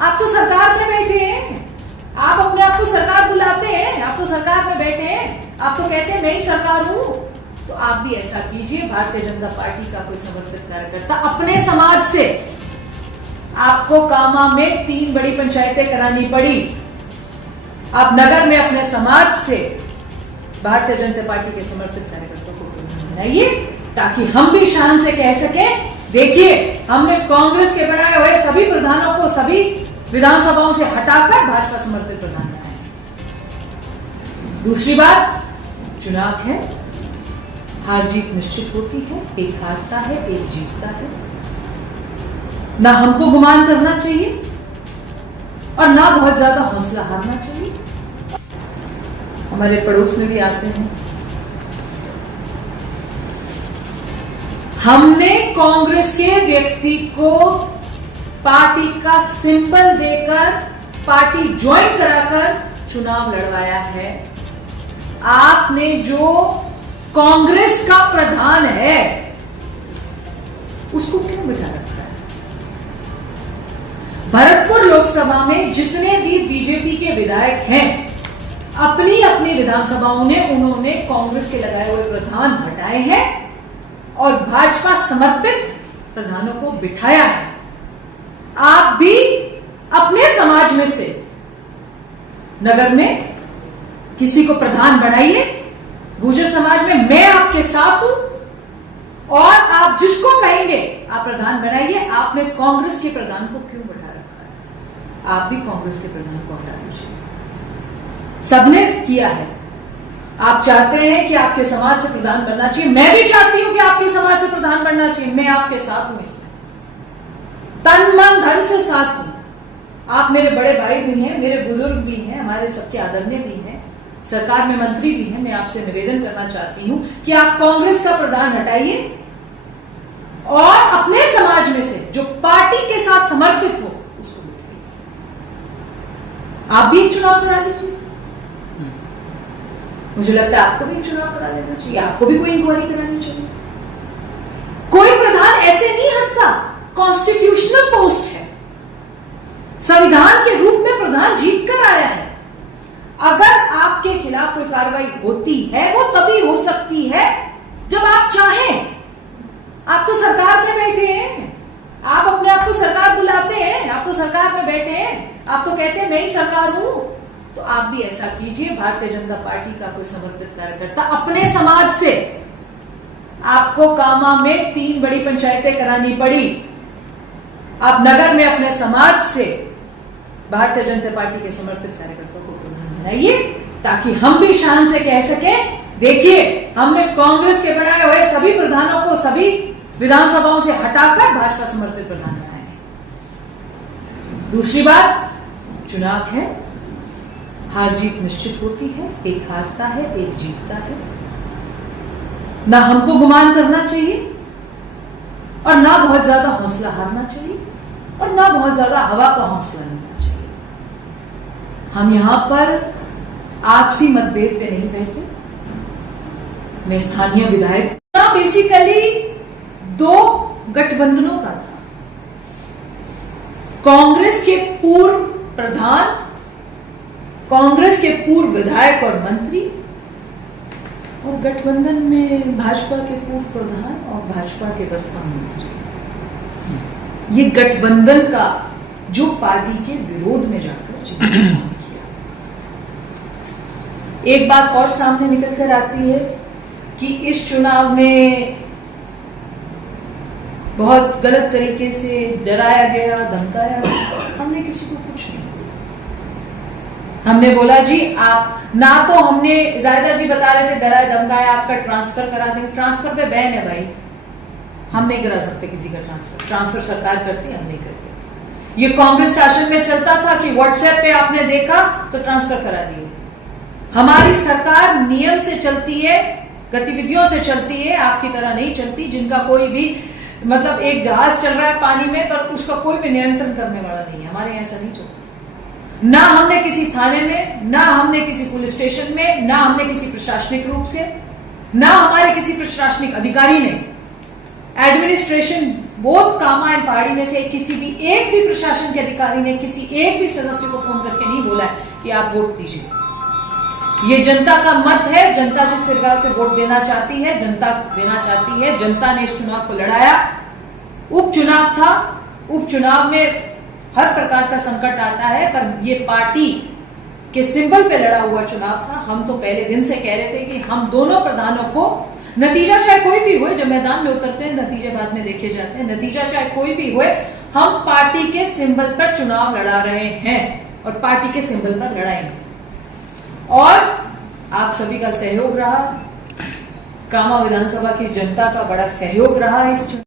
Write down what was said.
आप तो सरकार में बैठे हैं, आप अपने आप को सरकार बुलाते हैं, आप तो सरकार में बैठे हैं, आप तो कहते हैं मैं ही सरकार हूं। तो आप भी ऐसा कीजिए। भारतीय जनता पार्टी का कोई समर्पित कार्यकर्ता अपने समाज से, आपको कामा में 3 बड़ी पंचायतें करानी पड़ी, आप नगर में अपने समाज से भारतीय जनता पार्टी के समर्पित कार्यकर्ताओं को बनाइए, ताकि हम भी शान से कह सके देखिए हमने कांग्रेस के बनाए हुए सभी प्रधानों को सभी विधानसभाओं से हटाकर भाजपा समर्पित प्रधान बनाए। दूसरी बात, चुनाव है, हार जीत निश्चित होती है, एक हारता है एक जीतता है। ना हमको गुमान करना चाहिए और ना बहुत ज्यादा हौसला हारना चाहिए। हमारे पड़ोस में भी आते हैं, हमने कांग्रेस के व्यक्ति को पार्टी का सिंबल देकर पार्टी ज्वाइन कराकर चुनाव लड़वाया है। आपने जो कांग्रेस का प्रधान है उसको क्यों बिठा रखा है? भरतपुर लोकसभा में जितने भी बीजेपी के विधायक हैं, अपनी अपनी विधानसभाओं ने उन्होंने कांग्रेस के लगाए हुए प्रधान हटाए हैं और भाजपा समर्पित प्रधानों को बिठाया है। आप भी अपने समाज में से नगर में किसी को प्रधान बनाइए। गुर्जर समाज में मैं आपके साथ हूं और आप जिसको कहेंगे आप प्रधान बनाइए। आपने कांग्रेस के प्रधान को क्यों बैठा रखा है? आप भी कांग्रेस के प्रधान को हटा दीजिए। सबने किया है। आप चाहते हैं कि आपके समाज से प्रधान बनना चाहिए, मैं भी चाहती हूं कि आपके समाज से प्रधान बनना चाहिए। मैं आपके साथ हूं, इसमें तन मन धन से साथ हूं। आप मेरे बड़े भाई भी हैं, मेरे बुजुर्ग भी हैं, हमारे सबके आदरणीय भी हैं, सरकार में मंत्री भी हैं। मैं आपसे निवेदन करना चाहती हूं कि आप कांग्रेस का प्रधान हटाइए और अपने समाज में से जो पार्टी के साथ समर्पित हो उसको बिठाइए। आप भी एक चुनाव करा लीजिए। मुझे लगता है आपको भी चुनाव करा लेना चाहिए, आपको भी कोई इंक्वायरी करानी चाहिए। कोई प्रधान ऐसे नहीं हटता, कॉन्स्टिट्यूशनल पोस्ट है, संविधान के रूप में प्रधान जीत कर आया है। अगर आपके खिलाफ कोई कार्रवाई होती है वो तभी हो सकती है जब आप चाहें। आप तो सरकार में बैठे हैं, आप अपने आप को सरकार बुलाते हैं, आप तो सरकार में बैठे हैं, आप तो कहते हैं मैं ही सरकार हूं। तो आप भी ऐसा कीजिए। भारतीय जनता पार्टी का कोई समर्पित कार्यकर्ता अपने समाज से, आपको कामा में 3 बड़ी पंचायतें करानी पड़ी, आप नगर में अपने समाज से भारतीय जनता पार्टी के समर्पित कार्यकर्ताओं को बनाइए, ताकि हम भी शान से कह सके देखिए हमने कांग्रेस के बनाए हुए सभी प्रधानों को सभी विधानसभाओं से हटाकर भाजपा समर्पित प्रधान बनाए हैं। दूसरी बात, चुनाव है, हार जीत निश्चित होती है, एक हारता है एक जीतता है। ना हमको गुमान करना चाहिए और ना बहुत ज्यादा हौसला हारना चाहिए और ना बहुत ज्यादा हवा का हौसला लेना चाहिए। हम यहां पर आपसी मतभेद पे नहीं बैठे। मैं स्थानीय विधायक, बेसिकली 2 गठबंधनों का था, कांग्रेस के पूर्व प्रधान, कांग्रेस के पूर्व विधायक और मंत्री, और गठबंधन में भाजपा के पूर्व प्रधान और भाजपा के वर्तमान मंत्री। ये गठबंधन का जो पार्टी के विरोध में जाकर चुनाव किया। एक बात और सामने निकल कर आती है कि इस चुनाव में बहुत गलत तरीके से डराया गया, धमकाया गया। हमने किसी को कुछ नहीं, हमने बोला जी आप ना, तो हमने जायदा जी बता रहे थे डराए धमकाया आपका ट्रांसफर करा देंगे। ट्रांसफर पे बैन है भाई, हम नहीं करा सकते किसी का ट्रांसफर। ट्रांसफर सरकार करती है, हम नहीं करते। ये कांग्रेस शासन में चलता था कि व्हाट्सएप पे आपने देखा तो ट्रांसफर करा दिए। हमारी सरकार नियम से चलती है, गतिविधियों से चलती है, आपकी तरह नहीं चलती जिनका कोई भी मतलब एक जहाज चल रहा है पानी में पर उसका कोई भी नियंत्रण करने वाला नहीं है। हमारे यहाँ ऐसा नहीं चलता। ना हमने किसी थाने में, ना हमने किसी पुलिस स्टेशन में, ना हमने किसी प्रशासनिक रूप से, ना हमारे किसी प्रशासनिक अधिकारी ने एडमिनिस्ट्रेशन बोथ कामा एंड पहाड़ी में से किसी भी एक भी प्रशासन के अधिकारी ने किसी एक भी सदस्य को फोन करके नहीं बोला है कि आप वोट दीजिए। ये जनता का मत है, जनता जिस प्रकार से वोट देना चाहती है, जनता देना चाहती है। जनता ने इस चुनाव को लड़ाया, उपचुनाव था, उपचुनाव में हर प्रकार का संकट आता है, पर ये पार्टी के सिंबल पे लड़ा हुआ चुनाव था। हम तो पहले दिन से कह रहे थे कि हम दोनों प्रधानों को, नतीजा चाहे कोई भी हो, जब मैदान में उतरते हैं नतीजे बाद में देखे जाते हैं, नतीजा चाहे कोई भी हो, हम पार्टी के सिंबल पर चुनाव लड़ा रहे हैं और पार्टी के सिंबल पर लड़ाएंगे। और आप सभी का सहयोग रहा, कामा विधानसभा की जनता का बड़ा सहयोग रहा इस